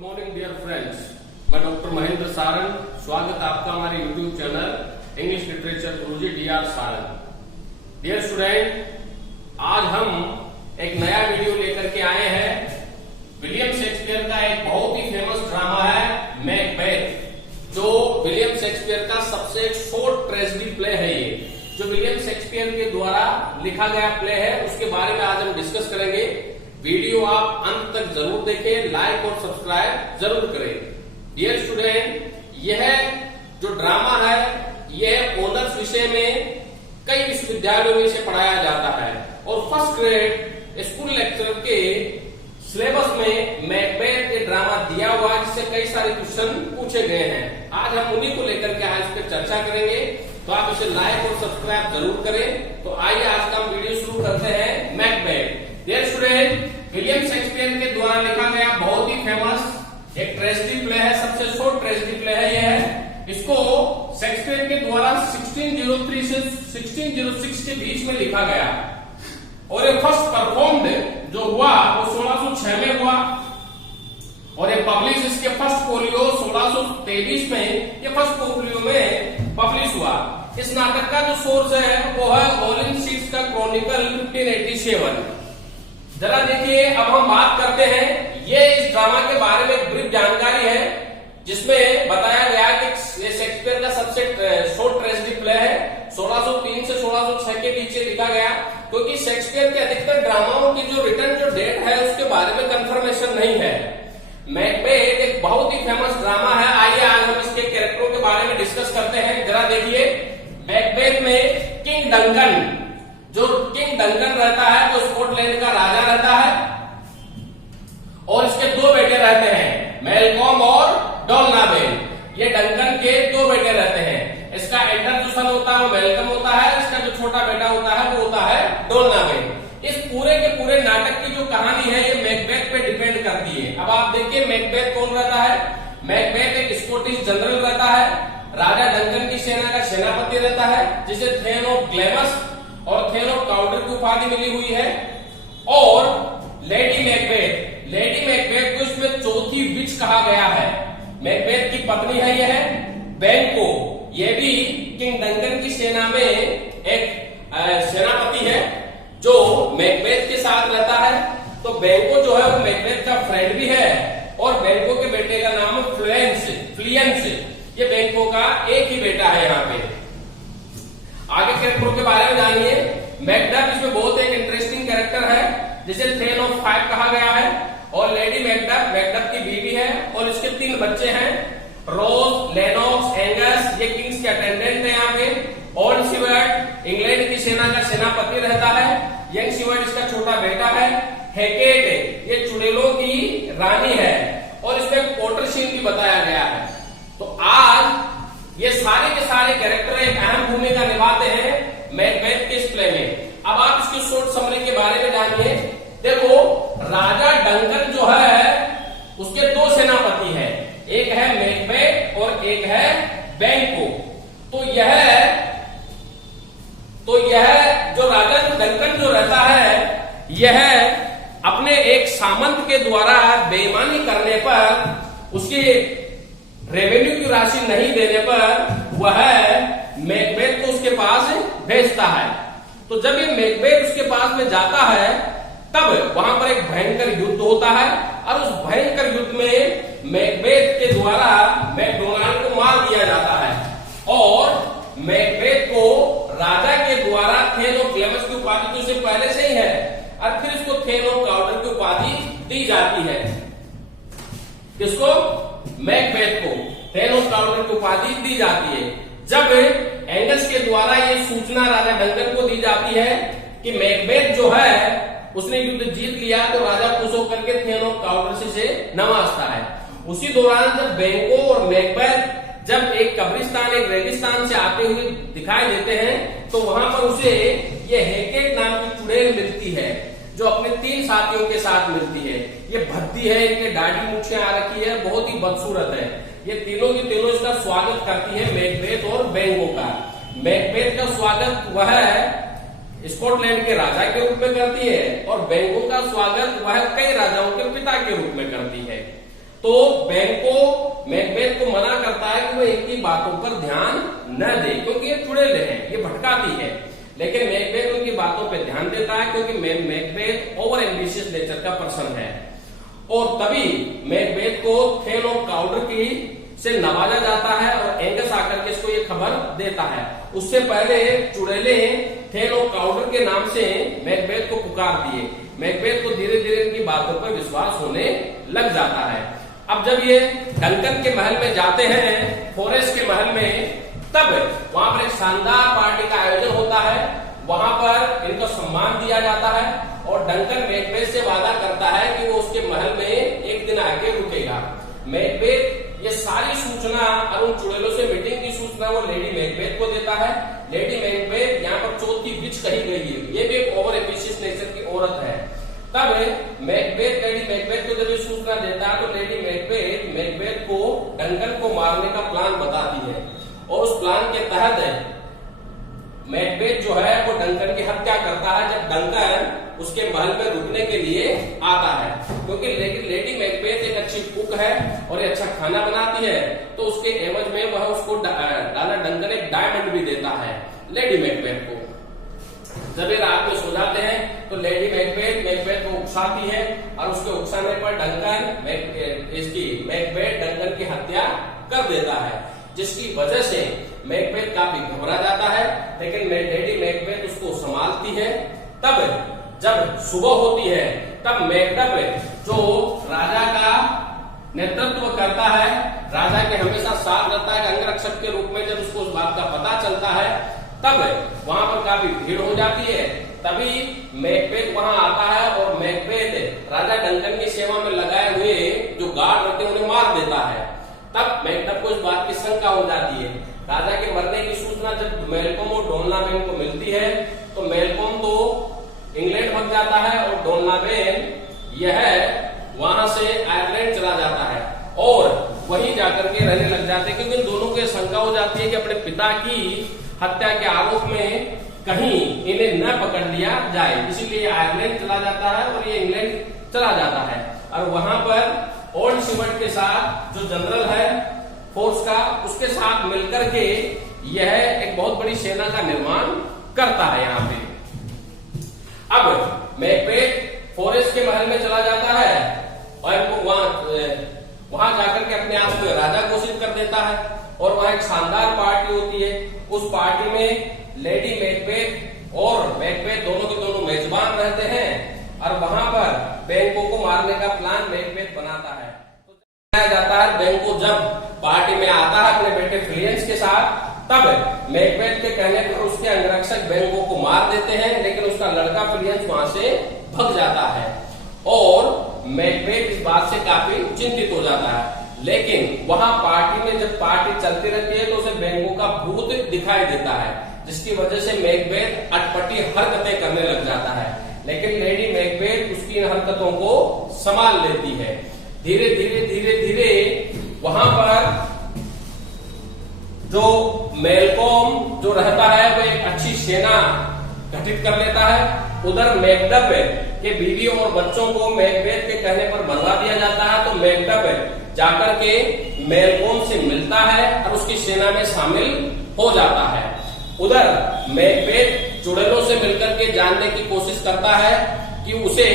Good morning dear friends, मैं doctor Mahendra Sarang. स्वागत है आपका हमारे यूट्यूब चैनल इंग्लिश लिटरेचर गुरुजी DR सारंग। डियर स्टूडेंट, आज हम एक नया वीडियो लेकर के आए हैं। विलियम शेक्सपियर का एक बहुत ही फेमस ड्रामा है मैकबेथ, जो विलियम शेक्सपियर का सबसे शॉर्ट ट्रेजेडी प्ले है। ये जो विलियम शेक्सपियर के द्वारा लिखा गया प्ले है, उसके बारे में आज हम डिस्कस करेंगे। वीडियो आप अंत तक जरूर देखें, लाइक और सब्सक्राइब जरूर करें। डियर स्टूडेंट, यह जो ड्रामा है यह ऑनर्स विषय में कई विश्वविद्यालयों में इसे पढ़ाया जाता है और फर्स्ट ग्रेड स्कूल लेक्चर के सिलेबस में मैकबेथ ये ड्रामा दिया हुआ है, जिससे कई सारे क्वेश्चन पूछे गए हैं। आज हम उन्हीं को लेकर के आज इस पर चर्चा करेंगे, तो आप इसे लाइक और सब्सक्राइब जरूर करें। तो आइए आज का हम वीडियो शुरू करते हैं। Macbeth, dear student, William Shakespeare के द्वारा लिखा गया बहुत ही फेमस एक ट्रेजेडी प्ले है, सबसे शॉर्ट ट्रेजेडी प्ले है यह। इसको शेक्सपियर के द्वारा 1603 से 1606 के बीच में लिखा गया और ये फर्स्ट परफॉर्म्ड जो हुआ वो 1606 में हुआ और ये पब्लिश इसके फर्स्ट फोलियो 1623 में ये फर्स्ट फोलियो में पब्लिश हुआ। इस नाटक का जो सोर्स है वो है ऑलिन सीड्स का क्रॉनिकल 1587। जरा देखिए, अब हम बात करते हैं, ये इस ड्रामा के बारे में ब्रीफ जानकारी है जिसमें बताया गया कि ये शेक्सपियर का सबसे शॉर्ट ट्रेजेडी प्ले है। 1603 से 1606 के बीच लिखा गया, क्योंकि शेक्सपियर के अधिकतर ड्रामाओं की जो रिटर्न जो डेट है उसके बारे में कंफर्मेशन नहीं है। मैकबेथ एक बहुत ही फेमस ड्रामा है। आइए आज हम इसके कैरेक्टरों के बारे में डिस्कस करते हैं। जरा देखिए, मैकबेथ में किंग डंकन, जो किंग डंकन रहता है वो स्कॉटलैंड का राजा रहता है और इसके दो बेटे रहते हैं, मैलकॉम और डोलनाबेन। ये डंकन के दो बेटे रहते हैं। इसका एल्डर जो सन होता है वो मैलकम होता है, इसका जो छोटा बेटा होता है वो होता है डोलनाबेन। इस पूरे के पूरे नाटक की जो कहानी है ये मैकबेथ पे डिपेंड करती है। अब आप देखिए, मैकबेथ कौन रहता है? मैकबेथ एक स्कॉटिश जनरल रहता है, राजा डंकन की सेना का सेनापति रहता है, जिसे थेन ऑफ ग्लैमस और थेन ऑफ काउडर की उपाधि मिली हुई है। और लेडी मैकबेथ को इसमें चौथी विच कहा गया है। मैकबेथ की पत्नी है यह बैंको, ये भी किंग डंकन की सेना में एक सेनापति है जो मैकबेथ के साथ रहता है। तो बैंको जो है वो मैकबेथ का फ्रेंड भी है और बैंको के बेटे का नाम है फ्लियंस। ये बैंको का एक ही बेटा है। यहाँ पे आगे कैरेक्टरों के बारे में जानिए। मैकबेथ इसमें बहुत एक इंटरेस्टिंग कैरेक्टर है, जिसे थ्रेन ऑफ फाइव कहा गया है। और लेडी मैकबेथ की बीवी है और इसके 3 बच्चे हैं, रोज, लेनॉक्स, एंगस। ये किंग्स के अटेंडेंट है यहाँ पे। ओल्ड सीवर्ट इंग्लैंड की सेना का सेनापति रहता है। यंग सीवर्ट इसका छोटा बेटा है। हेकेट ये चुड़ैलों की रानी है और इसमें पोटर सीन भी बताया गया है। तो आज ये सारे के सारे कैरेक्टर एक अहम भूमिका निभाते हैं मैकबेथ के इस प्ले में। अब आप इसकी शॉर्ट समरी के बारे में जानिए। देखो, राजा डंकन जो है उसके 2 सेनापति हैं, एक है मैकबेथ और एक है बैंको। तो यह जो राजा डंकन जो रहता है, यह अपने एक सामंत के द्वारा बेईमानी करने पर, उसकी रेवेन्यू की राशि नहीं देने पर वह मैकबेथ को उसके पास भेजता है। तो जब ये मैकबेथ उसके पास में जाता है तब वहां पर एक भयंकर युद्ध होता है और उस भयंकर युद्ध में मैकबेथ के द्वारा मैकडोनाल्ड को मार दिया जाता है और मैकबेथ को राजा के द्वारा थेन ऑफ ग्लैमस की उपाधि तो उसे पहले से ही है और फिर इसको थेन ऑफ काउडर की उपाधि दी जाती है। किसको? मैकबेथ को थेन ऑफ काउडर की उपाधि दी जाती है। जब एंगस के द्वारा ये सूचना राजा डंकन को दी जाती है कि मैकबेथ जो है उसने युद्ध जीत लिया, तो राजा खुश होकर के थेन ऑफ काउडर से नवाजता है। उसी दौरान जब बैंको और मैकबेथ जब एक कब्रिस्तान, एक रेगिस्तान से आते हुए दिखाई देते हैं, तो वहां पर उसे ये हेकेट नाम की चुड़ैल मिलती है, जो अपने 3 साथियों के साथ मिलती है। ये भद्दी है, इनके दाढ़ी मूंछें आ रखी है, बहुत ही बदसूरत है। ये तीनों की तीनों इसका स्वागत करती है, मैकबेथ और बैंको का। मैकबेथ का स्वागत वह स्कॉटलैंड के राजा के रूप में करती है और बैंको का स्वागत वह कई राजाओं के पिता के रूप में करती है। तो बेंको मैकबेथ को मना करता है कि वो इनकी बातों पर ध्यान न दे, क्योंकि ये चुड़ैल हैं, ये भटकाती है। लेकिन मैकबेथ उनकी बातों पर ध्यान देता है, क्योंकि मैकबेथ ओवर एम्बिशियस नेचर का पर्सन है। और तभी मैकबेथ को थेल ऑफ काउडर की से नवाजा जाता है और एंगस आकर के इसको ये खबर देता है। उससे पहले चुड़ैले थेल ऑफ काउडर के नाम से मैकबेथ को पुकार दिए। मैकबेथ को धीरे धीरे इनकी बातों पर विश्वास होने लग जाता है। अब जब ये डंकन के महल में जाते हैं, फॉरेस्ट के महल में, तब वहां पर एक शानदार पार्टी का आयोजन होता है। वहां पर इनको सम्मान दिया जाता है और डंकन मैकबेथ से वादा करता है कि वो उसके महल में एक दिन आके रुकेगा। मैकबेथ ये सारी सूचना और उन चुड़ैलों से मीटिंग की सूचना वो लेडी मैकबेथ को देता है। लेडी मैकबेथ यहाँ पर चोट की बिच कही गई है, ये भी एक ओवर एम्बिशियस नेचर की औरत है। तब मैकबेथ लेडी मैकबेथ को जब ये सूचना देता है तो लेडी मैकबेथ को डंकन को मारने का प्लान बताती है और उस प्लान के तहत मैकबेथ जो है वो डंकन की हत्या करता है जब डंकन उसके महल में रुकने के लिए आता है। क्योंकि लेडी मैकबेथ एक अच्छी कुक है और ये अच्छा खाना बनाती है, तो उसके एवज में वह उसको डाला डंकन एक डायमंड भी देता है लेडी मैकबेथ को। जब ये रात में सो जाते हैं तो लेडी मैकबेथ को उकसाती है और उसके उकसाने पर डंकन मैकबेथ डंकन की हत्या कर देता है, जिसकी वजह से मैकबेथ काफी घबरा जाता है। लेकिन लेडी मैकबेथ उसको संभालती है। तब जब सुबह होती है तब मैकबेथ जो राजा का नेतृत्व करता है, राजा के हमेशा साथ रहता है अंगरक्षक के रूप में, जब उसको उस बात का पता चलता है तब वहां पर काफी भीड़ हो जाती है। तभी मैकबेथ वहां आता है और मैकबेथ राजा डंकन की सेवा में लगाए हुए जो गार्ड रहते हैं उन्हें मार देता है। तब मैकबेथ को इस बात की शंका हो जाती है। राजा के मरने की सूचना जब मेलकॉम और डोनाबेन को मिलती है तो मेलकॉम तो इंग्लैंड भाग जाता है और डोनाबेन यह वहां से आयरलैंड चला जाता है और वहीं जाकर के रहने लग जाते हैं, क्योंकि इन दोनों को शंका हो जाती है कि अपने पिता की हत्या के आरोप में कहीं इन्हें न पकड़ लिया जाए, इसीलिए आयरलैंड चला जाता है और ये इंग्लैंड चला जाता है। और वहां पर ओल्ड शिवर्ट के साथ जो जनरल है फोर्स का, उसके साथ मिलकर के यह एक बहुत बड़ी सेना का निर्माण करता है यहाँ पे। अब मैकबेथ फॉरेस्ट के महल में चला जाता है और वहां जाकर के अपने आप को राजा घोषित कर देता है और वहां एक शानदार पार्टी होती है। उस पार्टी में लेडी मैकबेथ और मैकबेथ दोनों के दोनों मेजबान रहते हैं और वहां पर बेंको को मारने का प्लान मैकबेथ बनाता है। तो बनाया जाता है बेंको जब पार्टी में आता है अपने बेटे फिलियंस के साथ, तब मैकबेथ के कहने पर उसके अंगरक्षक बेंको को मार देते हैं, लेकिन उसका लड़का फिलियंस वहां से भग जाता है और मैकबेथ इस बात से काफी चिंतित हो जाता है। लेकिन वहां पार्टी में जब पार्टी चलती रहती है तो उसे बेंको का भूत दिखाई देता है, जिसकी वजह से मैकबेथ अटपटी हरकतें करने लग जाता है। लेकिन लेडी मैकबेथ उसकी इन हरकतों को संभाल लेती है। धीरे धीरे वहां पर जो मेलकॉम जो रहता है वो एक अच्छी सेना गठित कर लेता है। उधर मैकबेथ के बीवी और बच्चों को मैकबेथ के कहने पर मरवा दिया जाता है, तो मैकबेथ जाकर के मेलकॉम से मिलता है और उसकी सेना में शामिल हो जाता है। उधर मैकबेथ चुड़ैलों से मिलकर के जानने की कोशिश करता है कि उसे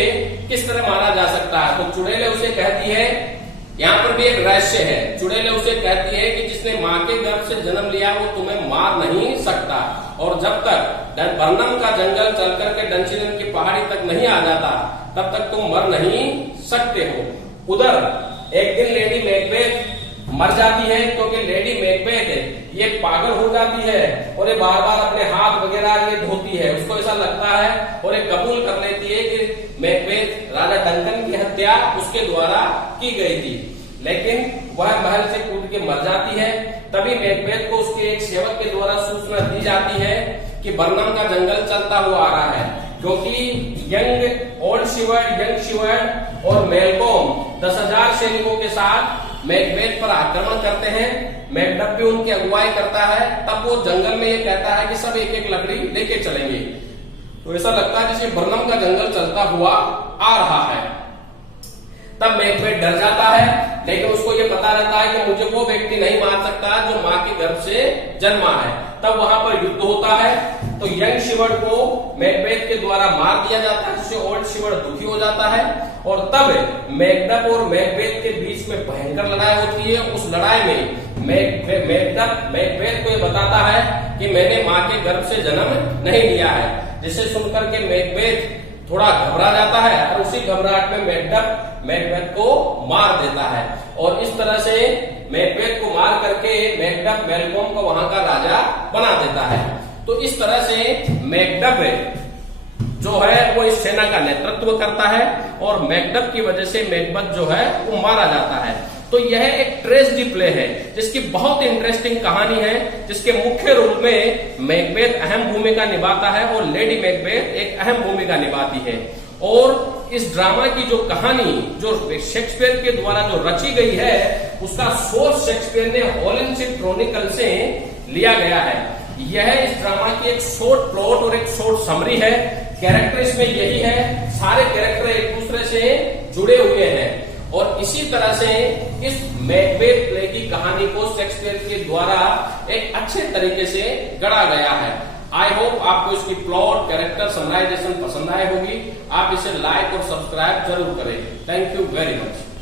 किस तरह मारा जा सकता है। तो चुड़ैलें उसे कहती है, यहाँ पर भी एक रहस्य है, चुड़ैलें उसे कहती है कि जिसने माँ के गर्भ से जन्म लिया वो तुम्हें मार नहीं सकता और जब तक बर्नम का जंगल चल करके डंचिलन की पहाड़ी तक नहीं आ जाता तब तक तुम मर नहीं सकते हो। उधर एक दिन लेडी मैकबेथ मर जाती है, क्योंकि लेडी मैकबेथ ये पागल हो जाती है और ये बार बार अपने हाथ वगैरह ये धोती है। उसको ऐसा लगता है और ये कबूल कर लेती है कि मैकबेथ राजा डंकन की हत्या उसके द्वारा की गई थी, लेकिन वह महल से कूद के मर जाती है। तभी मैकबेथ को उसके एक सेवक के द्वारा सूचना दी जाती है कि बर्नम का जंगल चलता हुआ आ रहा है, क्योंकि ओल्ड शिवर्ट और मेलकॉम 10,000 सैनिकों के साथ मैकबेथ पर आक्रमण करते हैं। मैकबेथ भी उनकी अगुवाई करता है। तब वो जंगल में ये कहता है कि सब एक एक लकड़ी लेके चलेंगे, तो ऐसा लगता है जैसे बर्नम का जंगल चलता हुआ आ रहा है। तब मैकबेथ डर जाता है, लेकिन उसको ये पता रहता है कि मुझे वो व्यक्ति नहीं मार सकता जो मां के गर्भ से जन्मा है। तब वहां पर युद्ध होता है, तो यंग शिवर्ड को मैकबेथ के द्वारा मार दिया जाता है, जिससे ओल्ड शिवर्ड दुखी हो जाता है। और तब मैकडफ और मैकबेथ के बीच में भयंकर लड़ाई होती है। उस लड़ाई में मैकडफ मैकबेथ को ये बताता है कि मैंने मां के गर्भ से जन्म नहीं लिया है, जिसे सुनकर के मैकबेथ थोड़ा घबरा जाता है और उसी घबराहट में मैकबेथ को मार देता है। और इस तरह से मैकबेथ को मार करके मैकडफ मैलकॉम को वहां का राजा बना देता है। तो इस तरह से मैकडफ जो है वो इस सेना का नेतृत्व करता है और मैकडफ की वजह से मैकबेथ जो है वो मारा जाता है। तो यह एक ट्रेजेडी प्ले है जिसकी बहुत इंटरेस्टिंग कहानी है, जिसके मुख्य रूप में मैकबेथ अहम भूमिका निभाता है और लेडी मैकबेथ एक अहम भूमिका निभाती है। और इस ड्रामा की जो कहानी जो शेक्सपियर के द्वारा जो रची गई है, उसका सोर्स शेक्सपियर ने हॉलिंशिप क्रॉनिकल से लिया गया है। यह इस ड्रामा की एक शॉर्ट प्लॉट और एक शॉर्ट समरी है। कैरेक्टर इसमें यही है, सारे कैरेक्टर एक दूसरे से जुड़े हुए हैं और इसी तरह से इस मैकबेथ प्ले की कहानी को शेक्सपियर के द्वारा एक अच्छे तरीके से गढ़ा गया है। आई होप आपको इसकी प्लॉट, कैरेक्टर, समराइजेशन पसंद आए होगी। आप इसे लाइक और सब्सक्राइब जरूर करें। Thank you very much.